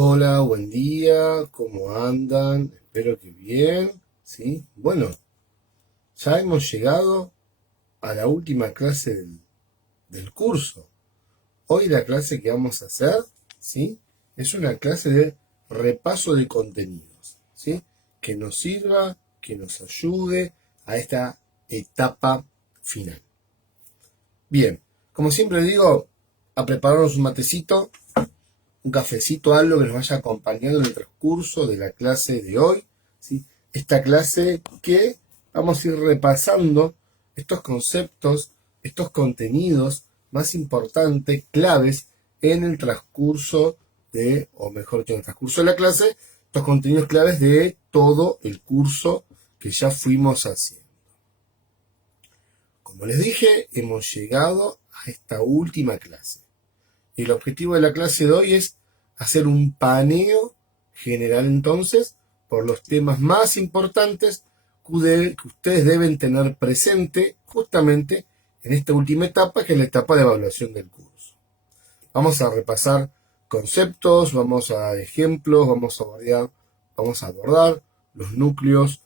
Hola, buen día, ¿cómo andan? Espero que bien, ¿sí? Bueno, ya hemos llegado a la última clase del curso. Hoy la clase que vamos a hacer, ¿sí? Es una clase de repaso de contenidos, ¿sí? Que nos sirva, que nos ayude a esta etapa final. Bien, como siempre digo, a prepararnos un matecito, un cafecito, algo que nos vaya acompañando en el transcurso de la clase de hoy, ¿sí? Esta clase que vamos a ir repasando estos conceptos, estos contenidos más importantes, claves en el transcurso o mejor dicho, en el transcurso de la clase, estos contenidos claves de todo el curso que ya fuimos haciendo. Como les dije, hemos llegado a esta última clase. Y el objetivo de la clase de hoy es hacer un paneo general entonces por los temas más importantes que ustedes deben tener presente justamente en esta última etapa, que es la etapa de evaluación del curso. Vamos a repasar conceptos, vamos a dar ejemplos, vamos a abordar los núcleos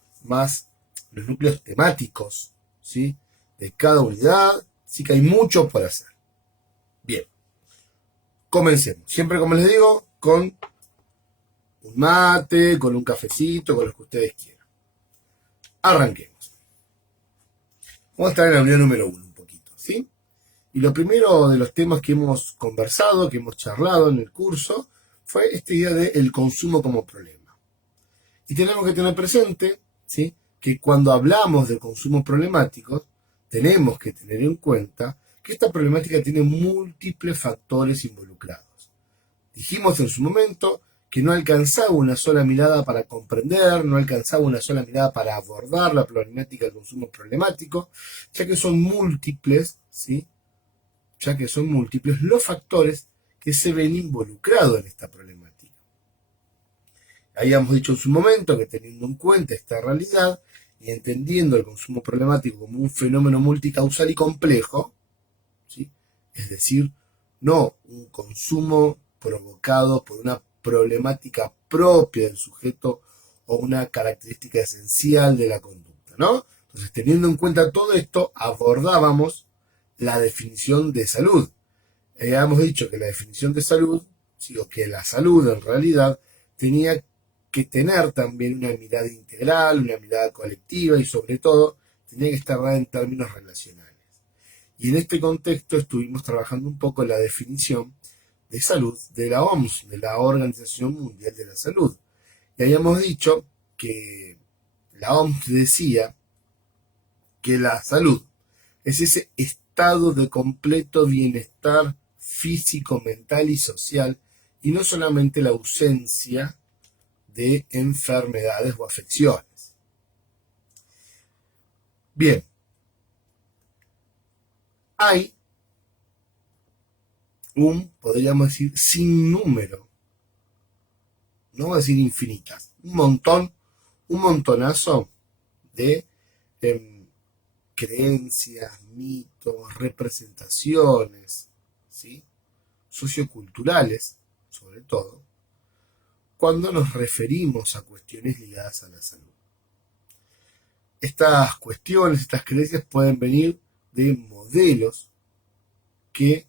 temáticos, ¿sí? De cada unidad, así que hay mucho por hacer. Bien. Comencemos. Siempre, como les digo, con un mate, con un cafecito, con lo que ustedes quieran. Arranquemos. Vamos a estar en la unidad número 1 un poquito, ¿sí? Y lo primero de los temas que hemos conversado, que hemos charlado en el curso, fue esta idea del consumo como problema. Y tenemos que tener presente, ¿sí? Que cuando hablamos de consumo problemático, tenemos que tener en cuenta que esta problemática tiene múltiples factores involucrados. Dijimos en su momento que no alcanzaba una sola mirada para comprender, no alcanzaba una sola mirada para abordar la problemática del consumo problemático, ya que son múltiples, ¿sí? Ya que son múltiples los factores que se ven involucrados en esta problemática. Habíamos dicho en su momento que teniendo en cuenta esta realidad y entendiendo el consumo problemático como un fenómeno multicausal y complejo, ¿sí? Es decir, no un consumo provocado por una problemática propia del sujeto o una característica esencial de la conducta, ¿no? Entonces, teniendo en cuenta todo esto, abordábamos la definición de salud. Habíamos dicho que la definición de salud, o que la salud en realidad tenía que tener también una mirada integral, una mirada colectiva y sobre todo tenía que estar dada en términos relacionales. Y en este contexto estuvimos trabajando un poco en la definición de salud de la OMS, de la Organización Mundial de la Salud. Y habíamos dicho que la OMS decía que la salud es ese estado de completo bienestar físico, mental y social, y no solamente la ausencia de enfermedades o afecciones. Bien, hay podríamos decir, sinnúmero, no voy a decir infinitas, un montonazo de creencias, mitos, representaciones, ¿sí? Socioculturales, sobre todo, cuando nos referimos a cuestiones ligadas a la salud. Estas cuestiones, estas creencias pueden venir de modelos que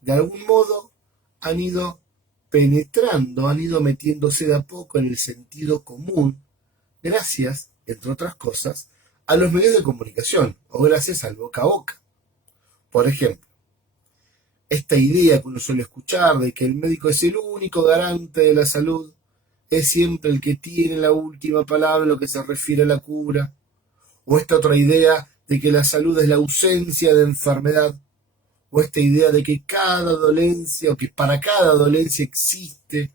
de algún modo han ido penetrando, han ido metiéndose de a poco en el sentido común, gracias, entre otras cosas, a los medios de comunicación o gracias al boca a boca. Por ejemplo, esta idea que uno suele escuchar de que el médico es el único garante de la salud, es siempre el que tiene la última palabra en lo que se refiere a la cura, o esta otra idea de que la salud es la ausencia de enfermedad, o esta idea de que cada dolencia, o que para cada dolencia existe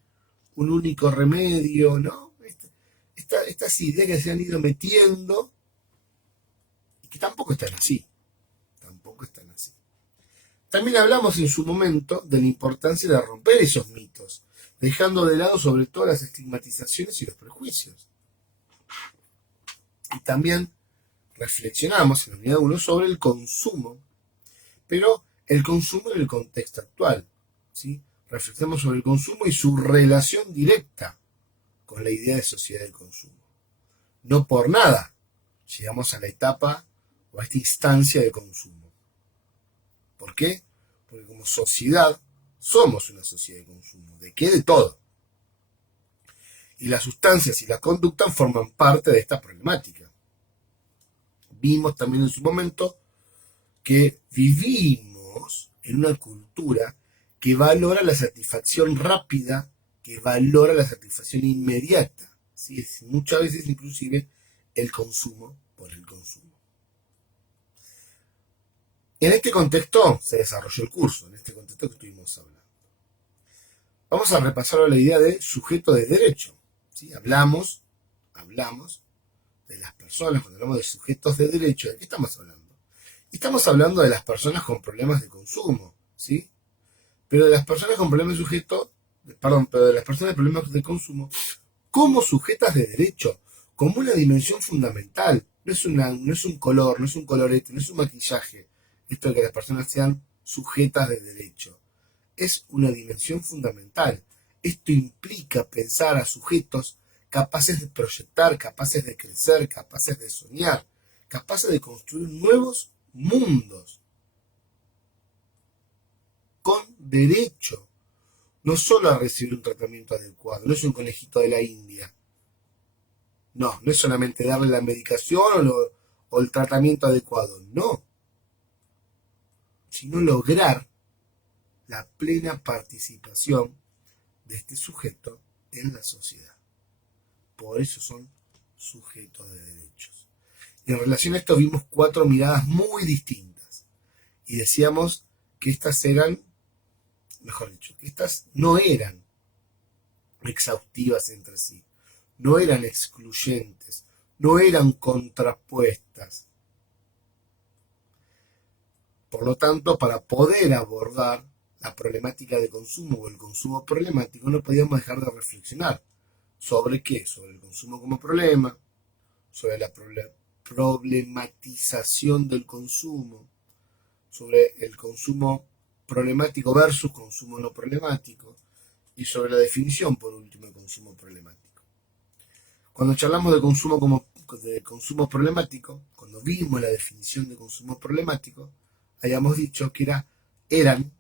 un único remedio, ¿no? Estas ideas que se han ido metiendo y que tampoco están así, tampoco están así. También hablamos en su momento de la importancia de romper esos mitos, dejando de lado sobre todo las estigmatizaciones y los prejuicios. Y también reflexionamos en la unidad 1 sobre el consumo, pero el consumo en el contexto actual, ¿sí? reflexionemos sobre el consumo y su relación directa con la idea de sociedad del consumo. No por nada llegamos a la etapa o a esta instancia de consumo. ¿Por qué? Porque como sociedad somos una sociedad de consumo. ¿De qué? De todo. Y las sustancias y la conducta forman parte de esta problemática. Vimos también en su momento que vivimos en una cultura que valora la satisfacción rápida, que valora la satisfacción inmediata. ¿Sí? Muchas veces inclusive el consumo por el consumo. En este contexto se desarrolló el curso, en este contexto que estuvimos hablando. Vamos a repasar la idea de sujeto de derecho. ¿Sí? Hablamos de las personas, cuando hablamos de sujetos de derecho, ¿de qué estamos hablando? Estamos hablando de las personas con problemas de consumo, ¿sí? Pero de las personas con problemas de pero de las personas con problemas de consumo, como sujetas de derecho, como una dimensión fundamental. No es un color, no es un colorete, no es un maquillaje, esto de que las personas sean sujetas de derecho. Es una dimensión fundamental. Esto implica pensar a sujetos capaces de proyectar, capaces de crecer, capaces de soñar, capaces de construir nuevos mundos con derecho, no solo a recibir un tratamiento adecuado, no es un conejito de la India. No es solamente darle la medicación o el tratamiento adecuado, no, sino lograr la plena participación de este sujeto en la sociedad. Por eso son sujetos de derechos. Y en relación a esto vimos 4 miradas muy distintas. Y decíamos que estas no eran exhaustivas entre sí, no eran excluyentes, no eran contrapuestas. Por lo tanto, para poder abordar la problemática de consumo o el consumo problemático, no podíamos dejar de reflexionar. ¿Sobre qué? Sobre el consumo como problema, sobre la problematización del consumo, sobre el consumo problemático versus consumo no problemático, y sobre la definición, por último, de consumo problemático. Cuando charlamos de consumo problemático, cuando vimos la definición de consumo problemático, habíamos dicho que eran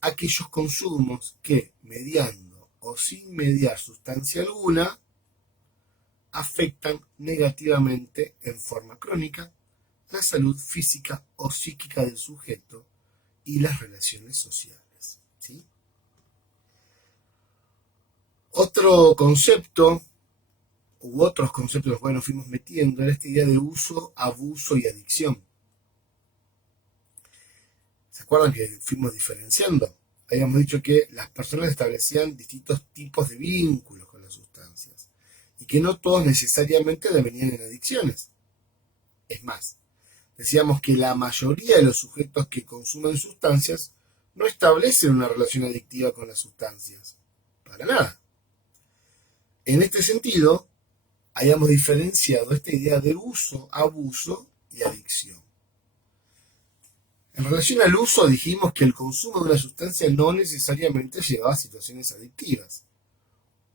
aquellos consumos que, mediando o sin mediar sustancia alguna, afectan negativamente en forma crónica la salud física o psíquica del sujeto y las relaciones sociales. ¿Sí? Otro concepto, u otros conceptos los cuales nos fuimos metiendo, era esta idea de uso, abuso y adicción. ¿Se acuerdan que fuimos diferenciando? Habíamos dicho que las personas establecían distintos tipos de vínculos con las sustancias y que no todos necesariamente devenían en adicciones. Es más, decíamos que la mayoría de los sujetos que consumen sustancias no establecen una relación adictiva con las sustancias. Para nada. En este sentido, hayamos diferenciado esta idea de uso, abuso y adicción. En relación al uso, dijimos que el consumo de una sustancia no necesariamente llevaba a situaciones adictivas.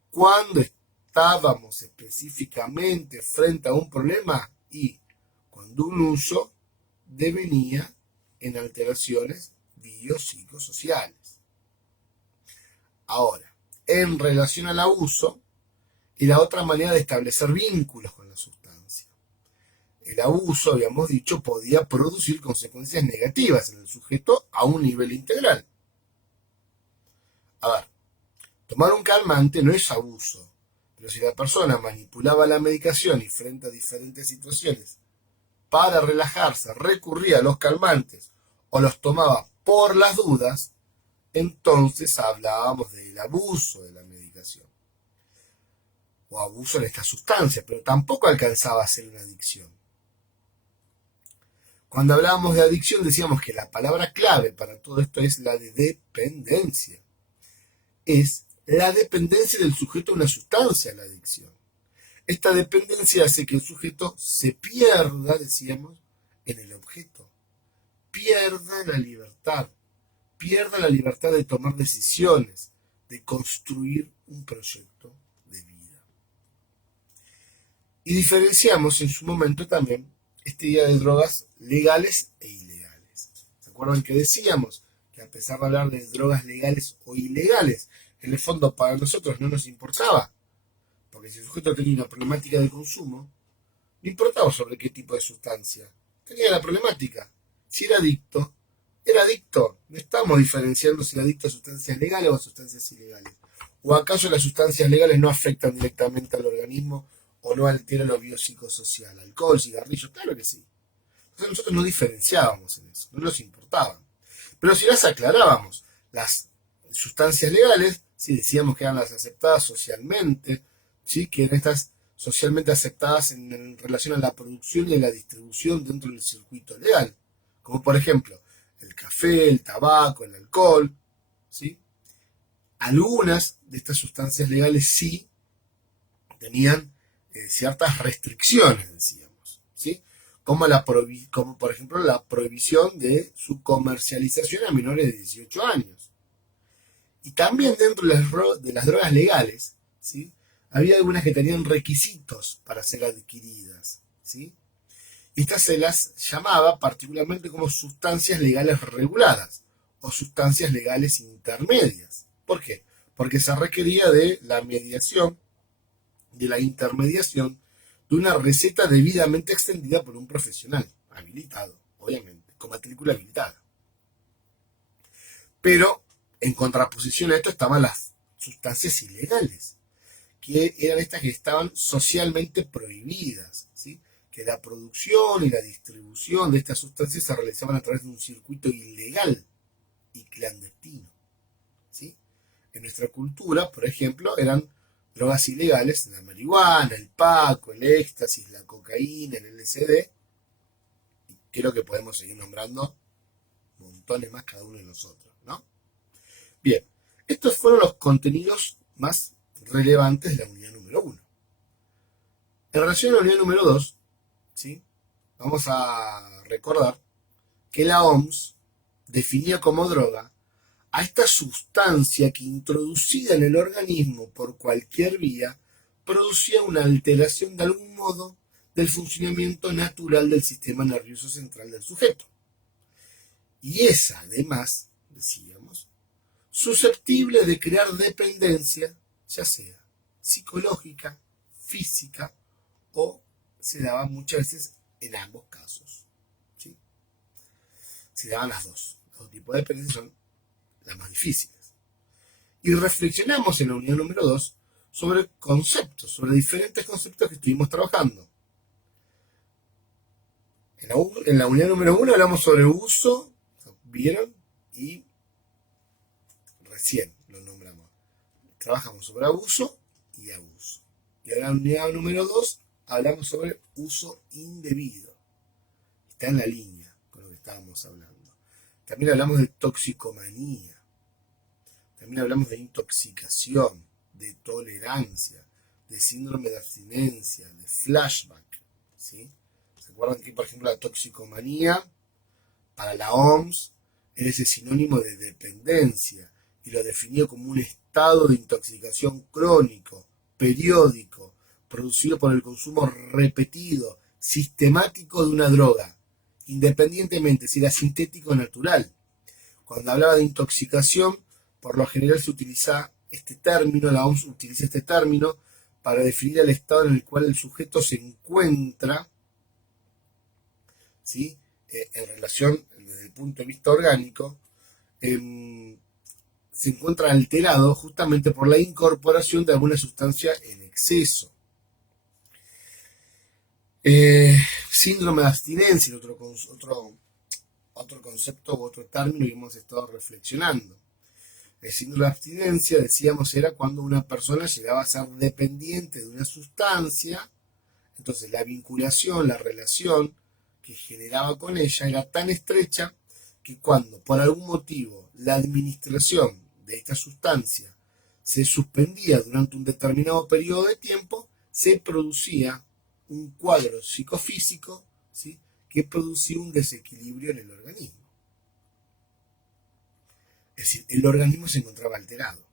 Cuando estábamos específicamente frente a un problema y cuando un uso devenía en alteraciones biopsicosociales. Ahora, en relación al abuso, y la otra manera de establecer vínculos con la sustancia. El abuso, habíamos dicho, podía producir consecuencias negativas en el sujeto a un nivel integral. A ver, tomar un calmante no es abuso, pero si la persona manipulaba la medicación y frente a diferentes situaciones para relajarse recurría a los calmantes o los tomaba por las dudas, entonces hablábamos del abuso de la medicación o abuso en esta sustancia, pero tampoco alcanzaba a ser una adicción. Cuando hablábamos de adicción decíamos que la palabra clave para todo esto es la de dependencia. Es la dependencia del sujeto a una sustancia, la adicción. Esta dependencia hace que el sujeto se pierda, decíamos, en el objeto. Pierda la libertad, pierda la libertad de tomar decisiones, de construir un proyecto de vida. Y diferenciamos en su momento también este día de drogas legales e ilegales. ¿Se acuerdan que decíamos que a pesar de hablar de drogas legales o ilegales, en el fondo para nosotros no nos importaba? Porque si el sujeto tenía una problemática de consumo, no importaba sobre qué tipo de sustancia. Tenía la problemática. Si era adicto, era adicto. No estamos diferenciando si era adicto a sustancias legales o a sustancias ilegales. ¿O acaso las sustancias legales no afectan directamente al organismo o no alteran lo biopsicosocial? Alcohol, cigarrillos, claro que sí. Entonces nosotros no diferenciábamos en eso, no nos importaban. Pero si las aclarábamos, las sustancias legales, si decíamos que eran las aceptadas socialmente, ¿sí? Que eran estas socialmente aceptadas en relación a la producción y a la distribución dentro del circuito legal, como por ejemplo el café, el tabaco, el alcohol, ¿sí? Algunas de estas sustancias legales sí tenían ciertas restricciones, decíamos, ¿sí? Como por ejemplo la prohibición de su comercialización a menores de 18 años. Y también dentro de las drogas legales, ¿sí? Había algunas que tenían requisitos para ser adquiridas, ¿sí? Estas se las llamaba particularmente como sustancias legales reguladas o sustancias legales intermedias. ¿Por qué? Porque se requería de la mediación, de la intermediación de una receta debidamente extendida por un profesional habilitado, obviamente, con matrícula habilitada. Pero en contraposición a esto estaban las sustancias ilegales, que eran estas que estaban socialmente prohibidas, ¿sí? Que la producción y la distribución de estas sustancias se realizaban a través de un circuito ilegal y clandestino, ¿sí? En nuestra cultura, por ejemplo, eran drogas ilegales, la marihuana, el paco, el éxtasis, la cocaína, el LSD, y creo que podemos seguir nombrando montones más cada uno de nosotros, ¿no? Bien, estos fueron los contenidos más relevantes de la unidad número 1. En relación a la unidad número 2, ¿sí? Vamos a recordar que la OMS definía como droga a esta sustancia que introducida en el organismo por cualquier vía producía una alteración de algún modo del funcionamiento natural del sistema nervioso central del sujeto. Y es además, decíamos, susceptible de crear dependencia, ya sea psicológica, física o se daba muchas veces en ambos casos, ¿sí? Se daban las dos. Los dos tipos de dependencia son las más difíciles. Y reflexionamos en la unidad número 2 sobre conceptos, sobre diferentes conceptos que estuvimos trabajando. En la unidad número 1 hablamos sobre uso, ¿vieron? Y recién lo nombramos. Trabajamos sobre abuso y abuso. Y ahora en la unidad número 2 hablamos sobre uso indebido. Está en la línea con lo que estábamos hablando. También hablamos de toxicomanía. También hablamos de intoxicación, de tolerancia, de síndrome de abstinencia, de flashback, ¿sí? ¿Se acuerdan que, por ejemplo, la toxicomanía para la OMS era ese sinónimo de dependencia y lo definió como un estado de intoxicación crónico, periódico, producido por el consumo repetido, sistemático de una droga, independientemente si era sintético o natural. Cuando hablaba de intoxicación, por lo general se utiliza este término, la OMS utiliza este término para definir el estado en el cual el sujeto se encuentra, ¿sí? En relación, desde el punto de vista orgánico, se encuentra alterado justamente por la incorporación de alguna sustancia en exceso. Síndrome de abstinencia, otro concepto u otro término que hemos estado reflexionando. El síndrome de abstinencia, decíamos, era cuando una persona llegaba a ser dependiente de una sustancia, entonces la vinculación, la relación que generaba con ella era tan estrecha que cuando por algún motivo la administración de esta sustancia se suspendía durante un determinado periodo de tiempo, se producía un cuadro psicofísico, ¿sí? Que producía un desequilibrio en el organismo. Es decir, el organismo se encontraba alterado,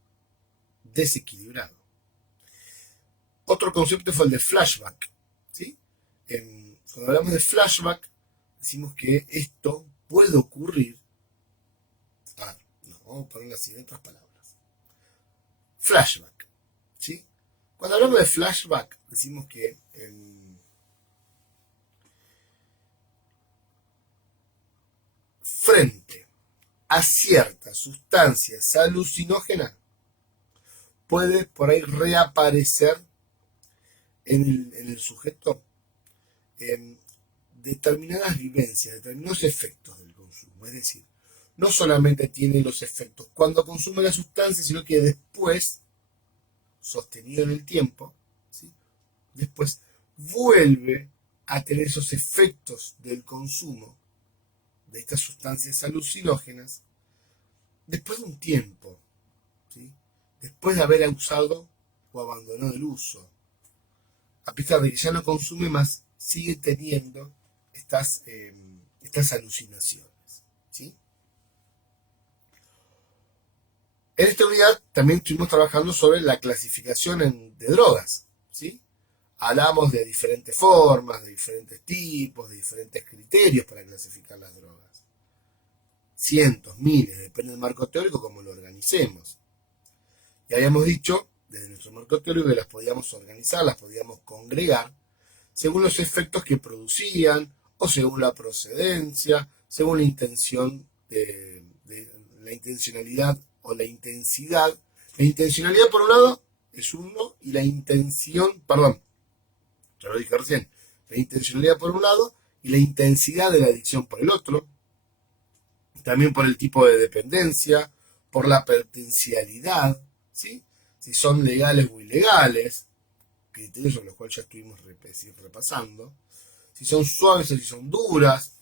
desequilibrado. Otro concepto fue el de flashback, ¿sí? Cuando hablamos de flashback, decimos que esto puede ocurrir. Vamos a ponerlo así en otras palabras. Flashback, ¿sí? Cuando hablamos de flashback, decimos que frente a ciertas sustancias alucinógenas puede por ahí reaparecer en el sujeto determinadas vivencias, determinados efectos del consumo. Es decir, no solamente tiene los efectos cuando consume la sustancia, sino que después, sostenido en el tiempo, ¿sí? Después vuelve a tener esos efectos del consumo de estas sustancias alucinógenas después de un tiempo, ¿sí? Después de haber usado o abandonado el uso. A pesar de que ya no consume más, sigue teniendo estas alucinaciones, ¿sí? En esta unidad también estuvimos trabajando sobre la clasificación de drogas, ¿sí? Hablamos de diferentes formas, de diferentes tipos, de diferentes criterios para clasificar las drogas. Cientos, miles, depende del marco teórico como lo organicemos. Y habíamos dicho, desde nuestro marco teórico, que las podíamos organizar, las podíamos congregar, según los efectos que producían, o según la procedencia, según la intención, la intencionalidad o la intensidad. La intencionalidad, por un lado, es uno, y la intención, perdón, ya lo dije recién, la intencionalidad por un lado, y la intensidad de la adicción por el otro. También por el tipo de dependencia, por la potencialidad, ¿sí? Si son legales o ilegales, criterios sobre los cuales ya estuvimos repasando, si son suaves o si son duras,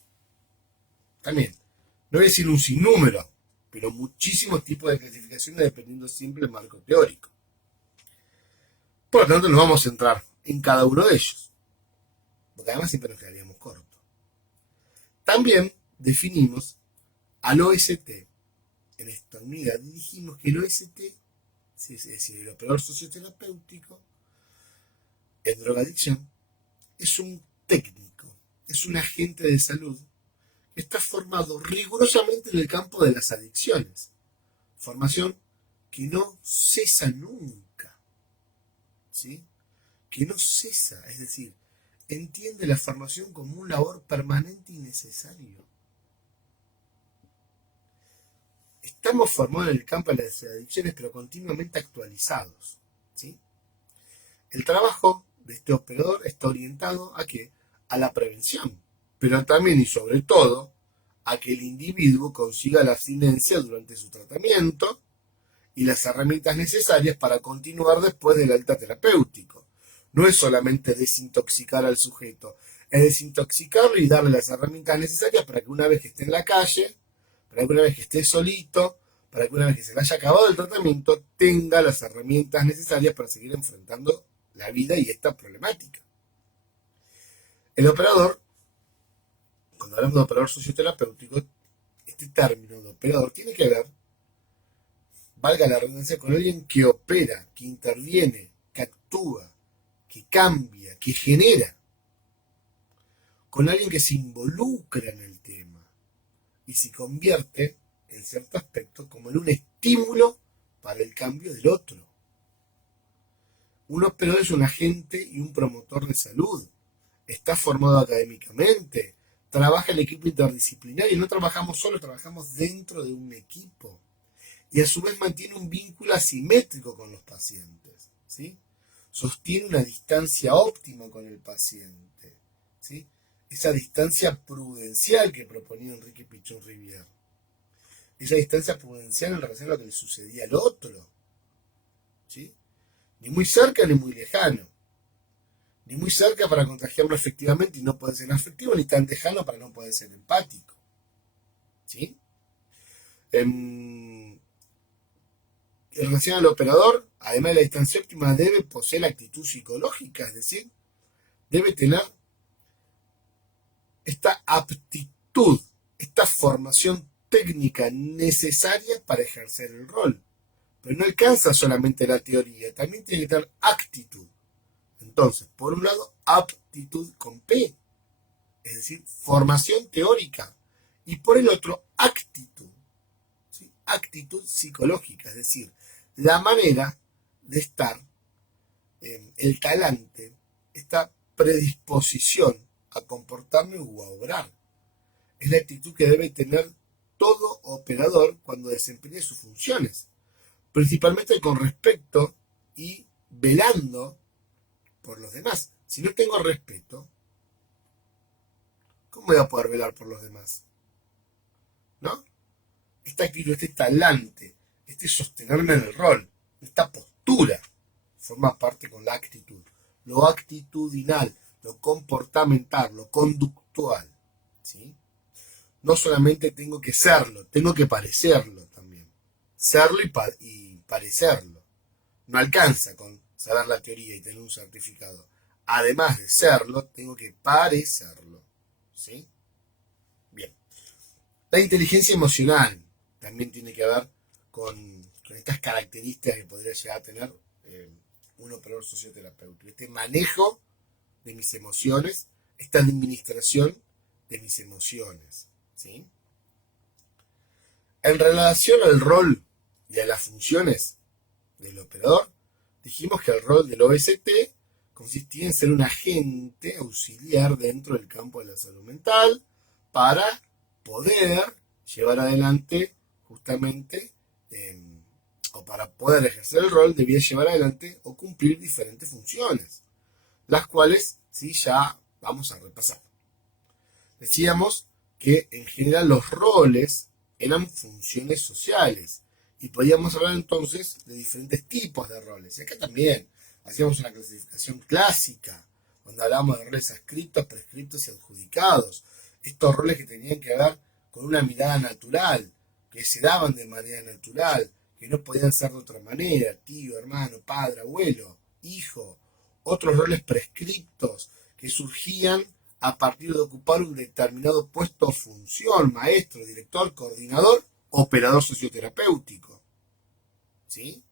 también. No voy a decir un sinnúmero, pero muchísimos tipos de clasificaciones dependiendo siempre del marco teórico. Por lo tanto, nos vamos a centrar en cada uno de ellos, porque además siempre nos quedaríamos cortos. También definimos al OST en esta unidad y dijimos que el OST, es decir, el operador socioterapéutico en drogadicción, es un técnico, es un agente de salud que está formado rigurosamente en el campo de las adicciones. Formación que no cesa nunca, ¿sí? Que no cesa, es decir, entiende la formación como un labor permanente y necesario. Estamos formados en el campo de las adicciones, pero continuamente actualizados, ¿sí? El trabajo de este operador está orientado ¿a qué? A la prevención, pero también y sobre todo a que el individuo consiga la abstinencia durante su tratamiento y las herramientas necesarias para continuar después del alta terapéutico. No es solamente desintoxicar al sujeto, es desintoxicarlo y darle las herramientas necesarias para que una vez que esté en la calle, para que una vez que esté solito, para que una vez que se le haya acabado el tratamiento, tenga las herramientas necesarias para seguir enfrentando la vida y esta problemática. El operador, cuando hablamos de operador socioterapéutico, este término de operador tiene que ver, valga la redundancia, con alguien que opera, que interviene, que actúa, que cambia, que genera, con alguien que se involucra en el tema y se convierte, en cierto aspecto, como en un estímulo para el cambio del otro. Un operador es un agente y un promotor de salud. Está formado académicamente, trabaja en equipo interdisciplinario, no trabajamos solos, trabajamos dentro de un equipo. Y a su vez mantiene un vínculo asimétrico con los pacientes, ¿sí? Sostiene una distancia óptima con el paciente, ¿sí? Esa distancia prudencial que proponía Enrique Pichon Rivière. Esa distancia prudencial en relación a lo que le sucedía al otro, ¿sí? Ni muy cerca ni muy lejano. Ni muy cerca para contagiarlo efectivamente y no poder ser afectivo, ni tan lejano para no poder ser empático, ¿sí? En relación al operador, además de la distancia óptima, debe poseer la actitud psicológica, es decir, debe tener esta aptitud, esta formación técnica necesaria para ejercer el rol. Pero no alcanza solamente la teoría, también tiene que tener actitud. Entonces, por un lado, aptitud con P, es decir, formación teórica. Y por el otro, actitud. ¿Sí? Actitud psicológica, es decir, la manera de estar, el talante, esta predisposición a comportarme u a obrar. Es la actitud que debe tener todo operador cuando desempeñe sus funciones, principalmente con respeto y velando por los demás. Si no tengo respeto, ¿cómo voy a poder velar por los demás? ¿No? Esta actitud, este talante, este sostenerme en el rol, esta postura, forma parte con la actitud. Lo actitudinal, lo comportamental, lo conductual. ¿Sí? No solamente tengo que serlo, tengo que parecerlo también. Serlo y parecerlo. No alcanza con saber la teoría y tener un certificado. Además de serlo, tengo que parecerlo. ¿Sí? Bien. La inteligencia emocional también tiene que ver con estas características que podría llegar a tener un operador socioterapéutico. Este manejo de mis emociones, esta administración de mis emociones. ¿Sí? En relación al rol y a las funciones del operador, dijimos que el rol del OST consistía en ser un agente auxiliar dentro del campo de la salud mental para poder llevar adelante justamente, o para poder ejercer el rol, debía llevar adelante o cumplir diferentes funciones, las cuales sí ya vamos a repasar. Decíamos que en general los roles eran funciones sociales y podíamos hablar entonces de diferentes tipos de roles. Y acá también hacíamos una clasificación clásica, donde hablábamos de roles adscriptos, prescriptos y adjudicados. Estos roles que tenían que ver con una mirada natural, que se daban de manera natural, que no podían ser de otra manera: tío, hermano, padre, abuelo, hijo. Otros roles prescriptos que surgían a partir de ocupar un determinado puesto o función: maestro, director, coordinador, operador socioterapéutico. ¿Sí?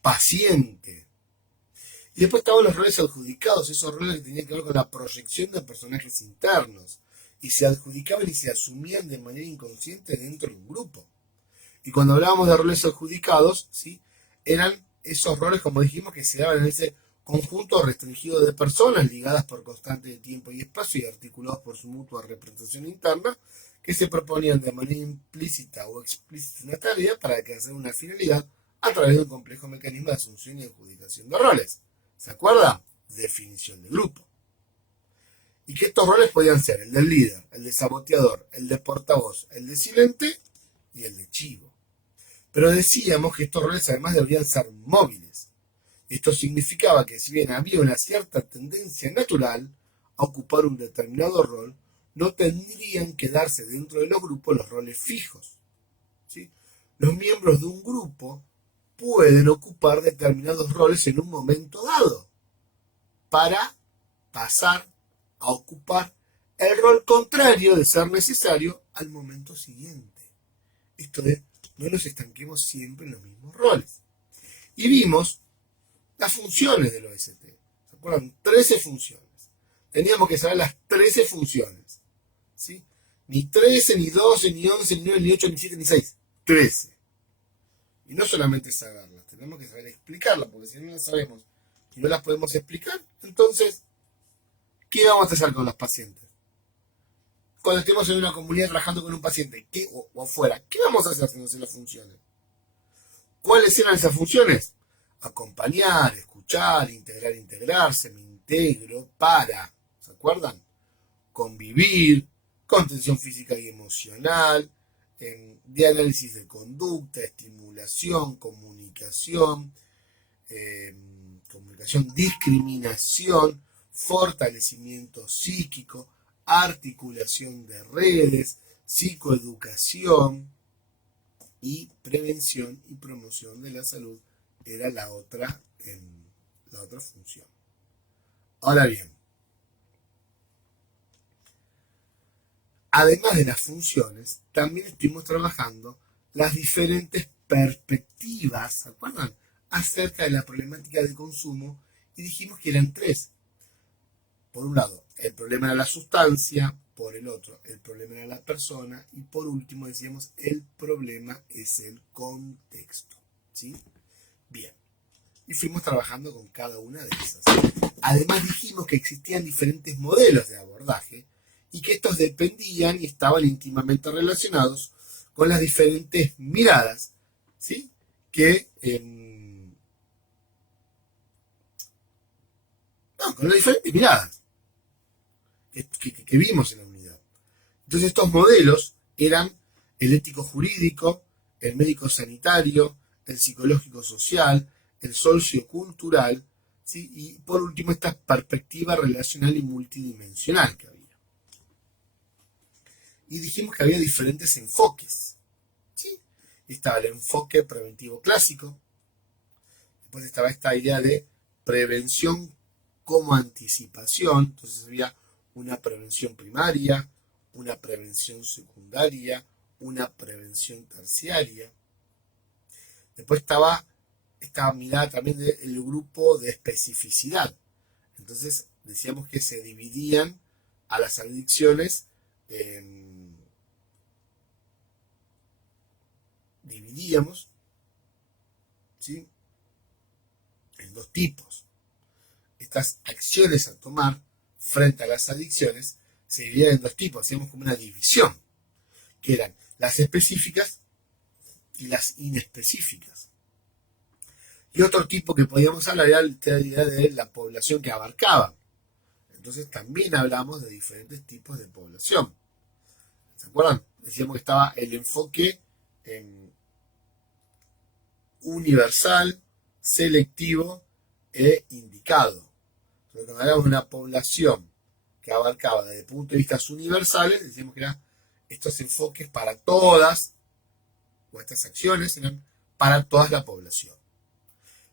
Paciente. Y después estaban los roles adjudicados, esos roles que tenían que ver con la proyección de personajes internos, y se adjudicaban y se asumían de manera inconsciente dentro de un grupo. Y cuando hablábamos de roles adjudicados, ¿sí?, eran esos roles, como dijimos, que se daban en ese conjunto restringido de personas ligadas por constante de tiempo y espacio y articulados por su mutua representación interna, que se proponían de manera implícita o explícita una tarea para alcanzar una finalidad a través de un complejo mecanismo de asunción y adjudicación de roles. ¿Se acuerda? Definición de grupo. Y que estos roles podían ser el del líder, el de saboteador, el de portavoz, el de silente y el de chivo. Pero decíamos que estos roles además deberían ser móviles. Esto significaba que si bien había una cierta tendencia natural a ocupar un determinado rol, no tendrían que darse dentro de los grupos los roles fijos. ¿Sí? Los miembros de un grupo pueden ocupar determinados roles en un momento dado para pasar a ocupar el rol contrario de ser necesario al momento siguiente. Esto es, no nos estanquemos siempre en los mismos roles. Y vimos las funciones del OST. ¿Se acuerdan? 13 funciones. Teníamos que saber las 13 funciones. ¿Sí? Ni 13, ni 12, ni 11, ni 9, ni 8, ni 7, ni 6. 13. Y no solamente saberlas, tenemos que saber explicarlas, porque si no las sabemos y no las podemos explicar, entonces, ¿qué vamos a hacer con los pacientes? Cuando estemos en una comunidad trabajando con un paciente, o afuera, ¿qué vamos a hacer si no se las funciones? ¿Cuáles eran esas funciones? Acompañar, escuchar, integrar, integrarse, me integro para, ¿se acuerdan? Convivir, contención física y emocional, de análisis de conducta, estimulación, comunicación, discriminación, fortalecimiento psíquico, articulación de redes, psicoeducación y prevención y promoción de la salud era la otra función. Ahora bien, además de las funciones, también estuvimos trabajando las diferentes perspectivas, ¿se acuerdan?, acerca de la problemática del consumo, y dijimos que eran tres. Por un lado, el problema era la sustancia, por el otro, el problema era la persona, y por último decíamos, el problema es el contexto. ¿Sí? Bien. Y fuimos trabajando con cada una de esas. Además dijimos que existían diferentes modelos de abordaje y que estos dependían y estaban íntimamente relacionados con las diferentes miradas, ¿sí?, que con las diferentes miradas que vimos en la unidad. Entonces estos modelos eran el ético-jurídico, el médico-sanitario, el psicológico-social, el sociocultural, ¿sí?, y por último esta perspectiva relacional y multidimensional que había. Y dijimos que había diferentes enfoques. ¿Sí? Estaba el enfoque preventivo clásico, después estaba esta idea de prevención como anticipación, entonces había una prevención primaria, una prevención secundaria, una prevención terciaria. Después estaba esta mirada también del grupo de especificidad. Entonces decíamos que se dividían a las adicciones, dividíamos, ¿sí?, en dos tipos. Estas acciones a tomar frente a las adicciones se dividían en dos tipos, hacíamos como una división, que eran las específicas y las inespecíficas. Y otro tipo que podíamos hablar era la idea de la población que abarcaba. Entonces también hablamos de diferentes tipos de población. ¿Se acuerdan? Decíamos que estaba el enfoque universal, selectivo e indicado. Entonces, cuando hablamos de una población que abarcaba desde puntos de vista universales, decíamos que eran estos enfoques para todas, o estas acciones eran para toda la población.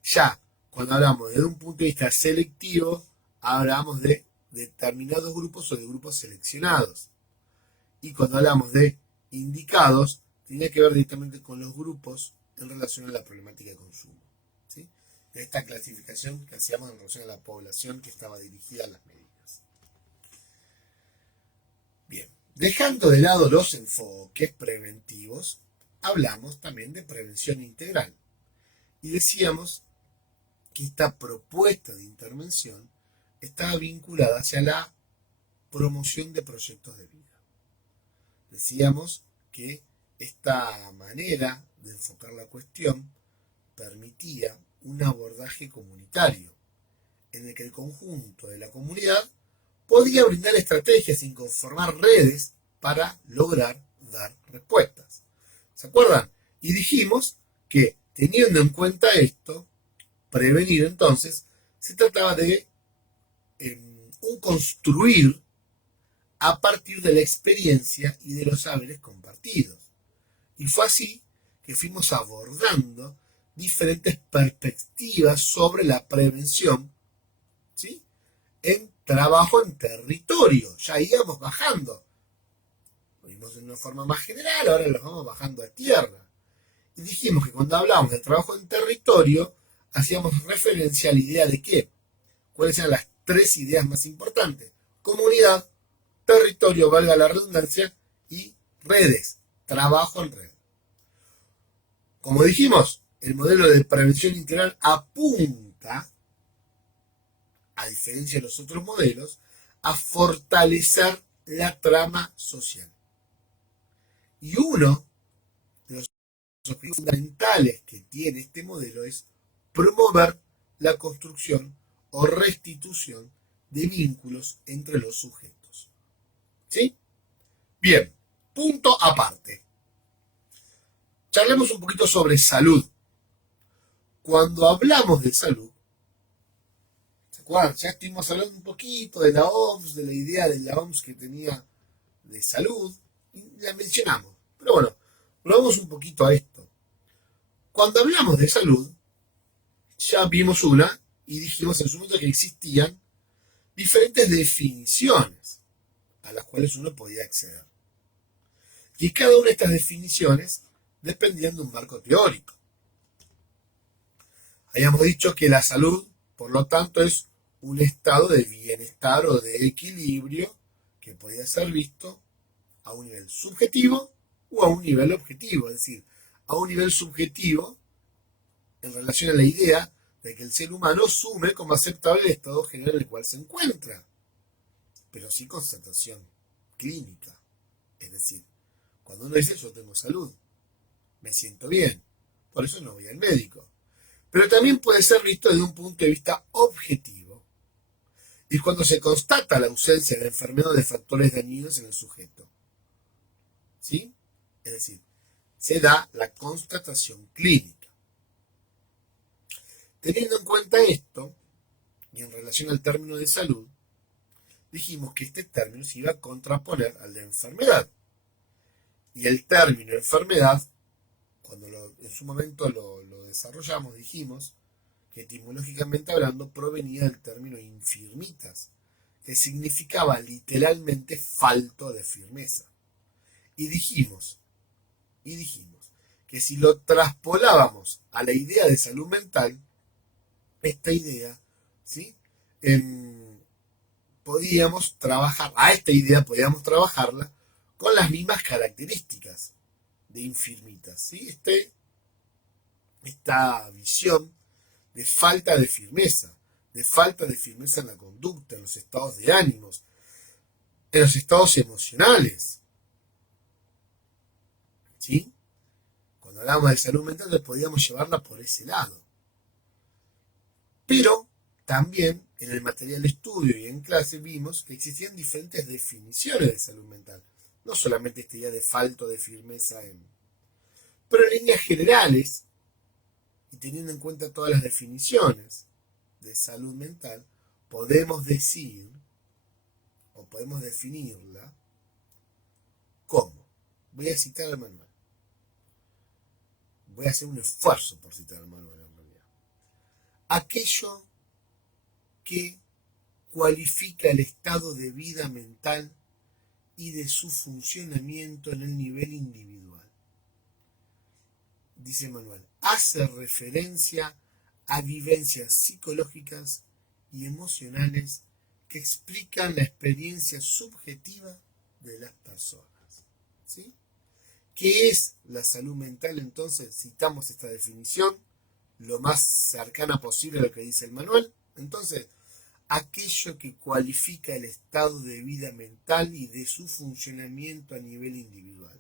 Ya cuando hablamos desde un punto de vista selectivo, hablamos de determinados grupos o de grupos seleccionados. Y cuando hablamos de indicados, tiene que ver directamente con los grupos en relación a la problemática de consumo. ¿Sí? De esta clasificación que hacíamos en relación a la población que estaba dirigida a las medidas. Bien, dejando de lado los enfoques preventivos, hablamos también de prevención integral. Y decíamos que esta propuesta de intervención estaba vinculada hacia la promoción de proyectos de vida. Decíamos que esta manera de enfocar la cuestión permitía un abordaje comunitario, en el que el conjunto de la comunidad podía brindar estrategias y conformar redes para lograr dar respuestas. ¿Se acuerdan? Y dijimos que, teniendo en cuenta esto, prevenir entonces, se trataba de un construir a partir de la experiencia y de los saberes compartidos. Y fue así que fuimos abordando diferentes perspectivas sobre la prevención, ¿sí?, en trabajo en territorio. Ya íbamos bajando. Lo vimos de una forma más general, ahora los vamos bajando a tierra. Y dijimos que cuando hablamos de trabajo en territorio, hacíamos referencia a la idea de qué, cuáles eran las tres ideas más importantes: comunidad, territorio, valga la redundancia, y redes, trabajo en red. Como dijimos, el modelo de prevención integral apunta, a diferencia de los otros modelos, a fortalecer la trama social. Y uno de los objetivos fundamentales que tiene este modelo es promover la construcción o restitución de vínculos entre los sujetos. ¿Sí? Bien, punto aparte. Charlemos un poquito sobre salud. Cuando hablamos de salud, ¿se acuerdan? Ya estuvimos hablando un poquito de la OMS, de la idea de la OMS que tenía de salud, y la mencionamos. Pero bueno, volvamos un poquito a esto. Cuando hablamos de salud, ya vimos una y dijimos en su momento que existían diferentes definiciones a las cuales uno podía acceder. Y cada una de estas definiciones dependían de un marco teórico. Habíamos dicho que la salud, por lo tanto, es un estado de bienestar o de equilibrio que podía ser visto a un nivel subjetivo o a un nivel objetivo, es decir, a un nivel subjetivo en relación a la idea de que el ser humano asume como aceptable el estado general en el cual se encuentra, pero sin constatación clínica. Es decir, cuando uno dice yo tengo salud, me siento bien, por eso no voy al médico. Pero también puede ser visto desde un punto de vista objetivo, y cuando se constata la ausencia de enfermedad de factores dañinos en el sujeto. ¿Sí? Es decir, se da la constatación clínica. Teniendo en cuenta esto, y en relación al término de salud, dijimos que este término se iba a contraponer al de enfermedad. Y el término enfermedad, cuando en su momento lo desarrollamos, dijimos que etimológicamente hablando provenía del término infirmitas, que significaba literalmente falto de firmeza. Y dijimos que si lo traspolábamos a la idea de salud mental, esta idea, ¿sí? Podíamos trabajarla con las mismas características de infirmitas, ¿sí? Esta visión de falta de firmeza en la conducta, en los estados de ánimos, en los estados emocionales, ¿sí? Cuando hablamos de salud mental, podíamos llevarla por ese lado. Pero también en el material de estudio y en clase vimos que existían diferentes definiciones de salud mental. No solamente esta idea de falto de firmeza pero en líneas generales, y teniendo en cuenta todas las definiciones de salud mental, podemos decir, o podemos definirla, como. Voy a citar el manual. Voy a hacer un esfuerzo por citar el manual en realidad. Aquello que cualifica el estado de vida mental y de su funcionamiento en el nivel individual. Dice Manuel, hace referencia a vivencias psicológicas y emocionales que explican la experiencia subjetiva de las personas. ¿Sí? ¿Qué es la salud mental? Entonces, citamos esta definición lo más cercana posible a lo que dice el manual. Entonces, aquello que cualifica el estado de vida mental y de su funcionamiento a nivel individual.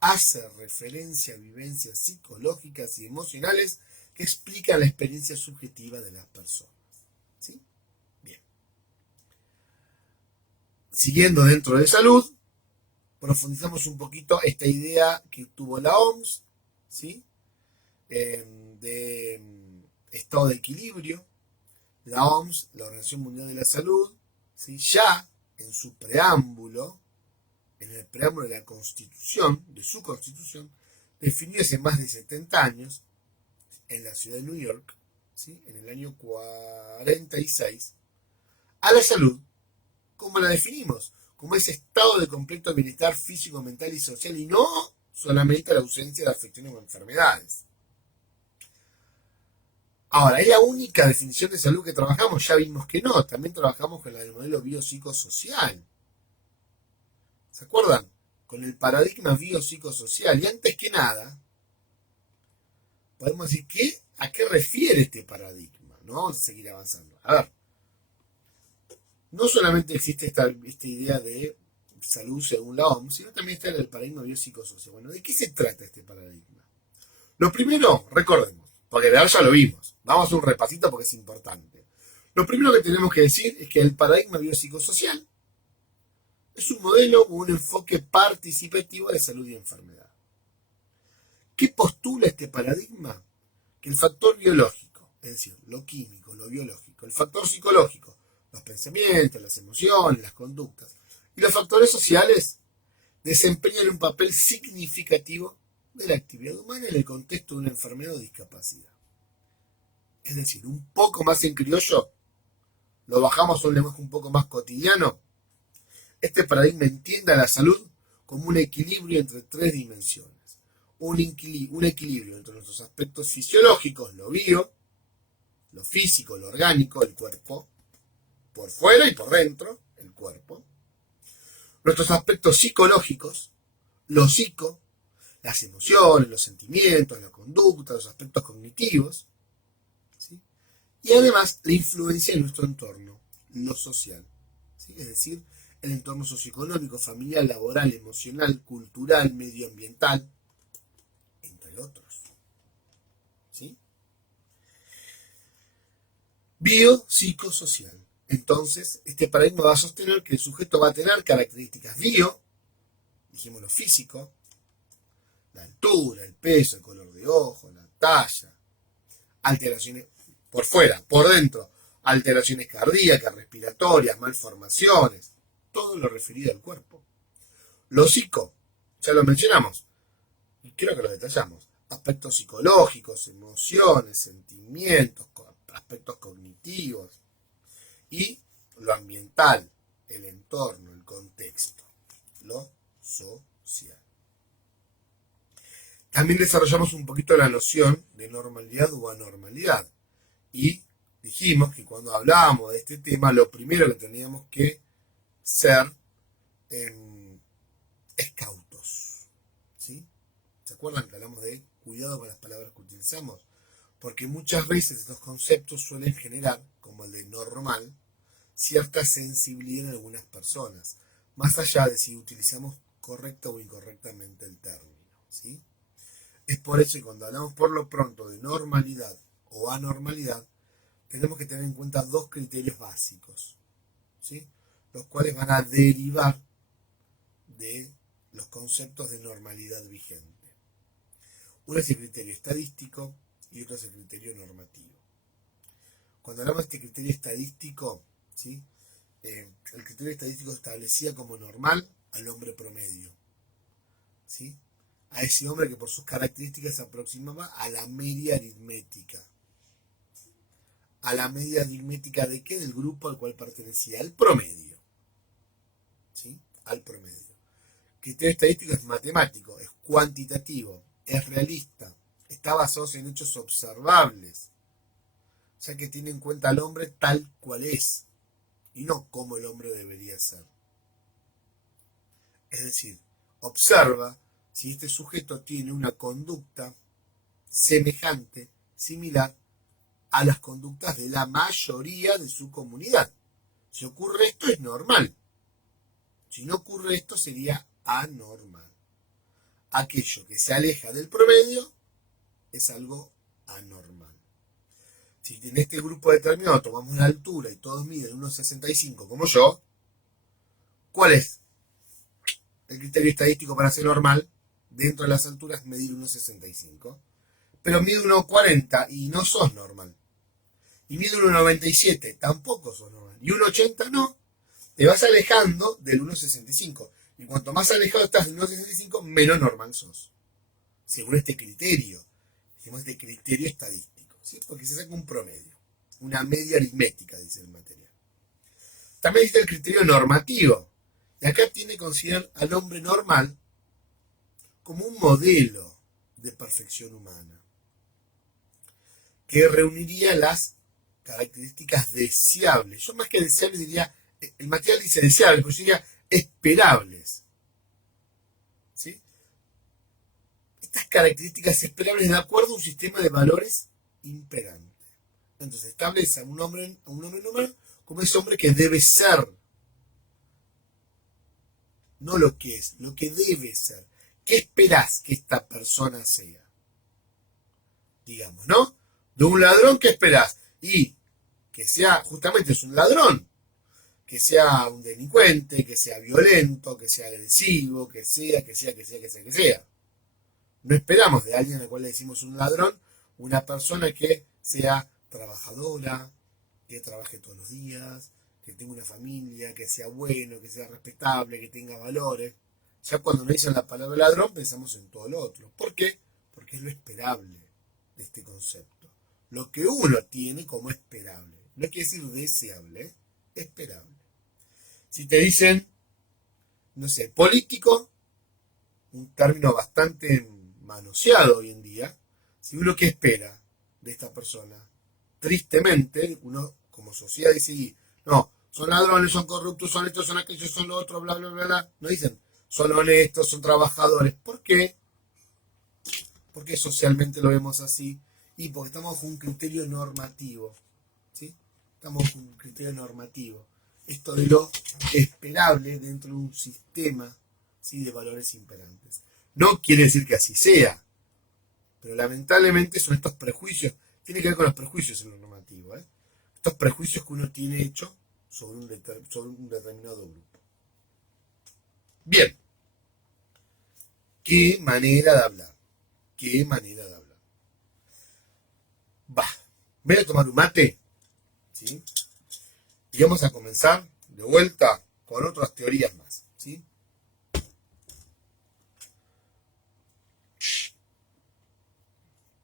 Hace referencia a vivencias psicológicas y emocionales que explican la experiencia subjetiva de las personas. ¿Sí? Bien. Siguiendo dentro de salud, profundizamos un poquito esta idea que tuvo la OMS, ¿sí? De estado de equilibrio. La OMS, la Organización Mundial de la Salud, ¿sí? Ya en su preámbulo, en el preámbulo de la Constitución, de su Constitución, definió hace más de 70 años, en la ciudad de New York, ¿sí? En el año 46, a la salud, como la definimos, como ese estado de completo bienestar físico, mental y social, y no solamente la ausencia de afecciones o enfermedades. Ahora, ¿es la única definición de salud que trabajamos? Ya vimos que no, también trabajamos con la del modelo biopsicosocial. ¿Se acuerdan? Con el paradigma biopsicosocial. Y antes que nada, podemos decir, ¿a qué refiere este paradigma? ¿No? Vamos a seguir avanzando. A ver, no solamente existe esta idea de salud según la OMS, sino también está el paradigma biopsicosocial. Bueno, ¿de qué se trata este paradigma? Lo primero, recordemos, porque de ahora ya lo vimos. Vamos a un repasito porque es importante. Lo primero que tenemos que decir es que el paradigma biopsicosocial es un modelo con un enfoque participativo de salud y enfermedad. ¿Qué postula este paradigma? Que el factor biológico, es decir, lo químico, lo biológico, el factor psicológico, los pensamientos, las emociones, las conductas, y los factores sociales desempeñan un papel significativo de la actividad humana en el contexto de una enfermedad o discapacidad. Es decir, un poco más en criollo, lo bajamos a un lenguaje un poco más cotidiano. Este paradigma entiende a la salud como un equilibrio entre tres dimensiones. Un equilibrio entre nuestros aspectos fisiológicos, lo bio, lo físico, lo orgánico, el cuerpo, por fuera y por dentro, el cuerpo. Nuestros aspectos psicológicos, lo psico, las emociones, los sentimientos, la conducta, los aspectos cognitivos, ¿sí? Y además la influencia en nuestro entorno, lo social, ¿sí? Es decir, el entorno socioeconómico, familiar, laboral, emocional, cultural, medioambiental, entre otros. ¿Sí? Biopsicosocial. Entonces, este paradigma va a sostener que el sujeto va a tener características bio, dijimos lo físico, la altura, el peso, el color de ojo, la talla, alteraciones por fuera, por dentro, alteraciones cardíacas, respiratorias, malformaciones, todo lo referido al cuerpo. Lo psico, ya lo mencionamos, y creo que lo detallamos, aspectos psicológicos, emociones, sentimientos, aspectos cognitivos, y lo ambiental, el entorno, el contexto, lo social. También desarrollamos un poquito la noción de normalidad o anormalidad. Y dijimos que cuando hablábamos de este tema, lo primero que teníamos que ser es cautos. ¿Sí? ¿Se acuerdan que hablamos de cuidado con las palabras que utilizamos? Porque muchas veces estos conceptos suelen generar, como el de normal, cierta sensibilidad en algunas personas, más allá de si utilizamos correcta o incorrectamente el término. ¿Sí? Es por eso que cuando hablamos por lo pronto de normalidad o anormalidad, tenemos que tener en cuenta dos criterios básicos, ¿sí? Los cuales van a derivar de los conceptos de normalidad vigente. Uno es el criterio estadístico y otro es el criterio normativo. Cuando hablamos de este criterio estadístico, ¿sí? El criterio estadístico establecía como normal al hombre promedio, ¿sí? A ese hombre que por sus características se aproximaba a la media aritmética. ¿A la media aritmética de qué? Del grupo al cual pertenecía, al promedio. ¿Sí? Al promedio. El criterio estadístico es matemático, es cuantitativo, es realista, está basado en hechos observables, ya que tiene en cuenta al hombre tal cual es, y no como el hombre debería ser. Es decir, observa si este sujeto tiene una conducta semejante, similar a las conductas de la mayoría de su comunidad. Si ocurre esto es normal. Si no ocurre esto sería anormal. Aquello que se aleja del promedio es algo anormal. Si en este grupo determinado tomamos la altura y todos miden 1,65 como yo, ¿cuál es el criterio estadístico para ser normal? Dentro de las alturas medir 1,65. Pero mide 1,40 y no sos normal. Y mide 1,97, tampoco sos normal. Y 1,80 no. Te vas alejando del 1,65. Y cuanto más alejado estás del 1,65, menos normal sos. Según este criterio. Dijimos este criterio estadístico. ¿Sí? Porque se saca un promedio. Una media aritmética, dice el material. También existe el criterio normativo. Y acá tiene que considerar al hombre normal como un modelo de perfección humana, que reuniría las características deseables. Yo más que deseables diría, el material dice deseables, pero yo diría esperables. ¿Sí? Estas características esperables de acuerdo a un sistema de valores imperante. Entonces establece a un hombre normal como ese hombre que debe ser. No lo que es, lo que debe ser. ¿Qué esperás que esta persona sea? Digamos, ¿no? De un ladrón, ¿qué esperás? Y que sea, justamente es un ladrón, que sea un delincuente, que sea violento, que sea agresivo, que sea. No esperamos de alguien al cual le decimos un ladrón, una persona que sea trabajadora, que trabaje todos los días, que tenga una familia, que sea bueno, que sea respetable, que tenga valores. Ya cuando nos dicen la palabra ladrón pensamos en todo lo otro. ¿Por qué? Porque es lo esperable de este concepto. Lo que uno tiene como esperable. No quiere decir deseable, esperable. Si te dicen, no sé, político, un término bastante manoseado hoy en día. Si uno qué espera de esta persona, tristemente, uno como sociedad dice, no, son ladrones, son corruptos, son estos, son aquellos, son lo otro, bla, bla, bla, bla. No dicen, son honestos, son trabajadores. ¿Por qué? Porque socialmente lo vemos así y porque estamos con un criterio normativo. ¿Sí? Estamos con un criterio normativo. Esto de lo esperable dentro de un sistema, ¿sí?, de valores imperantes. No quiere decir que así sea, pero lamentablemente son estos prejuicios, tiene que ver con los prejuicios en lo normativo, estos prejuicios que uno tiene hecho sobre un determinado grupo. Bien, qué manera de hablar, qué manera de hablar. Va, voy a tomar un mate, ¿sí? Y vamos a comenzar de vuelta con otras teorías más, ¿sí?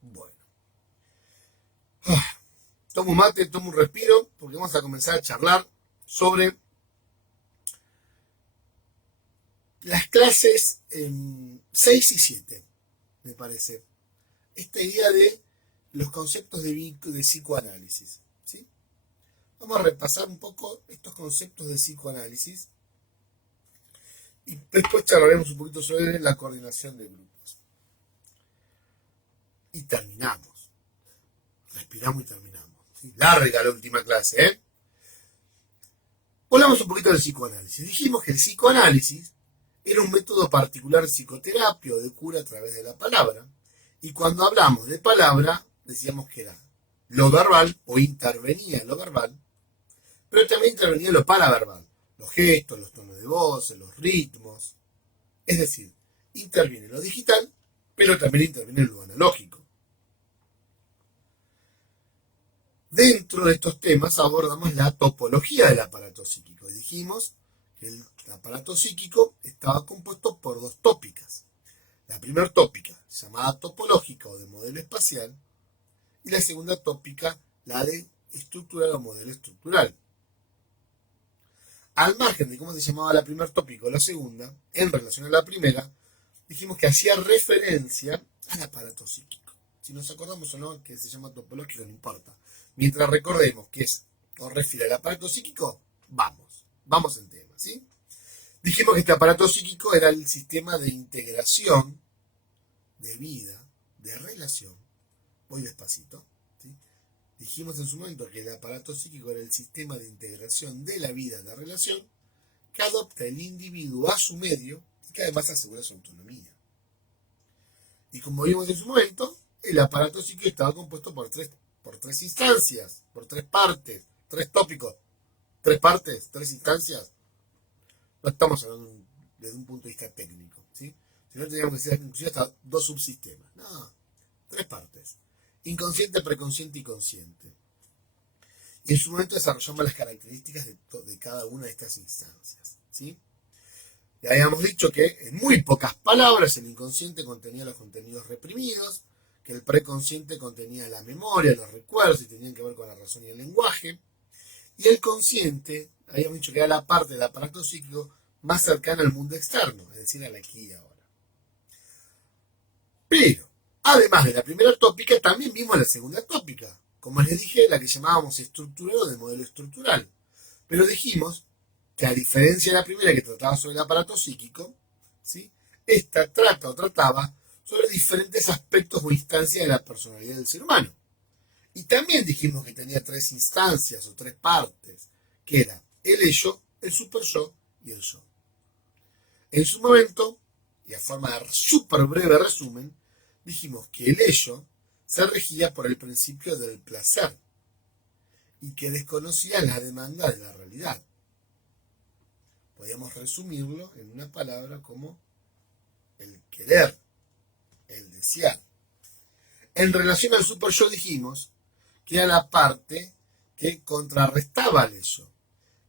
Bueno. Tomo un mate, tomo un respiro, porque vamos a comenzar a charlar sobre las clases 6 y 7, me parece. Esta idea de los conceptos de psicoanálisis, ¿sí? Vamos a repasar un poco estos conceptos de psicoanálisis y después charlaremos un poquito sobre la coordinación de grupos. Y terminamos. Respiramos y terminamos, ¿sí? Larga la última clase, ¿eh? Volvamos un poquito al psicoanálisis. Dijimos que el psicoanálisis era un método particular de psicoterapia o de cura a través de la palabra. Y cuando hablamos de palabra, decíamos que era lo verbal o intervenía en lo verbal, pero también intervenía en lo paraverbal, los gestos, los tonos de voz, los ritmos. Es decir, interviene en lo digital, pero también interviene en lo analógico. Dentro de estos temas abordamos la topología del aparato psíquico. Dijimos que el aparato psíquico estaba compuesto por dos tópicas. La primera tópica, llamada topológica o de modelo espacial, y la segunda tópica, la de estructural o modelo estructural. Al margen de cómo se llamaba la primera tópica o la segunda, en relación a la primera, dijimos que hacía referencia al aparato psíquico. Si nos acordamos o no que se llama topológico, no importa. Mientras recordemos que es o refiere al aparato psíquico, vamos en tema, ¿sí? Dijimos que este aparato psíquico era el sistema de integración, de vida, de relación. Voy despacito, ¿sí? Dijimos en su momento que el aparato psíquico era el sistema de integración de la vida, de relación, que adopta el individuo a su medio y que además asegura su autonomía. Y como vimos en su momento, el aparato psíquico estaba compuesto por tres instancias, por tres partes, tres tópicos, tres partes, tres instancias. No estamos hablando desde un punto de vista técnico, ¿sí? Si no, tendríamos que ser inclusive hasta dos subsistemas. No, tres partes. Inconsciente, preconsciente y consciente. Y en su momento desarrollamos las características de cada una de estas instancias, ¿sí? Ya habíamos dicho que en muy pocas palabras el inconsciente contenía los contenidos reprimidos, que el preconsciente contenía la memoria, los recuerdos y tenían que ver con la razón y el lenguaje. Y el consciente, habíamos dicho que era la parte del aparato psíquico más cercana al mundo externo, es decir, al aquí y ahora. Pero, además de la primera tópica, también vimos la segunda tópica, como les dije, la que llamábamos estructural o de modelo estructural. Pero dijimos que a diferencia de la primera que trataba sobre el aparato psíquico, ¿sí?, esta trataba sobre diferentes aspectos o instancias de la personalidad del ser humano. Y también dijimos que tenía tres instancias o tres partes, que era el ello, el superyo y el yo. En su momento, y a forma de súper breve resumen, dijimos que el ello se regía por el principio del placer y que desconocía la demanda de la realidad. Podríamos resumirlo en una palabra como el querer, el desear. En relación al superyo dijimos que era la parte que contrarrestaba al ello,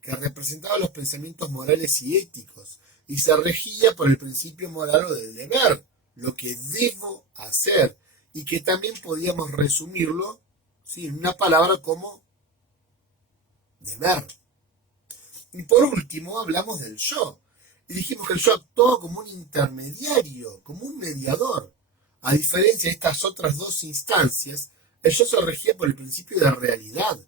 que representaba los pensamientos morales y éticos y se regía por el principio moral o del deber, lo que debo hacer, y que también podíamos resumirlo, ¿sí?, en una palabra como deber. Y por último hablamos del yo, Y dijimos que el yo actuaba como un intermediario, como un mediador. A diferencia de estas otras dos instancias, el yo se regía por el principio de realidad.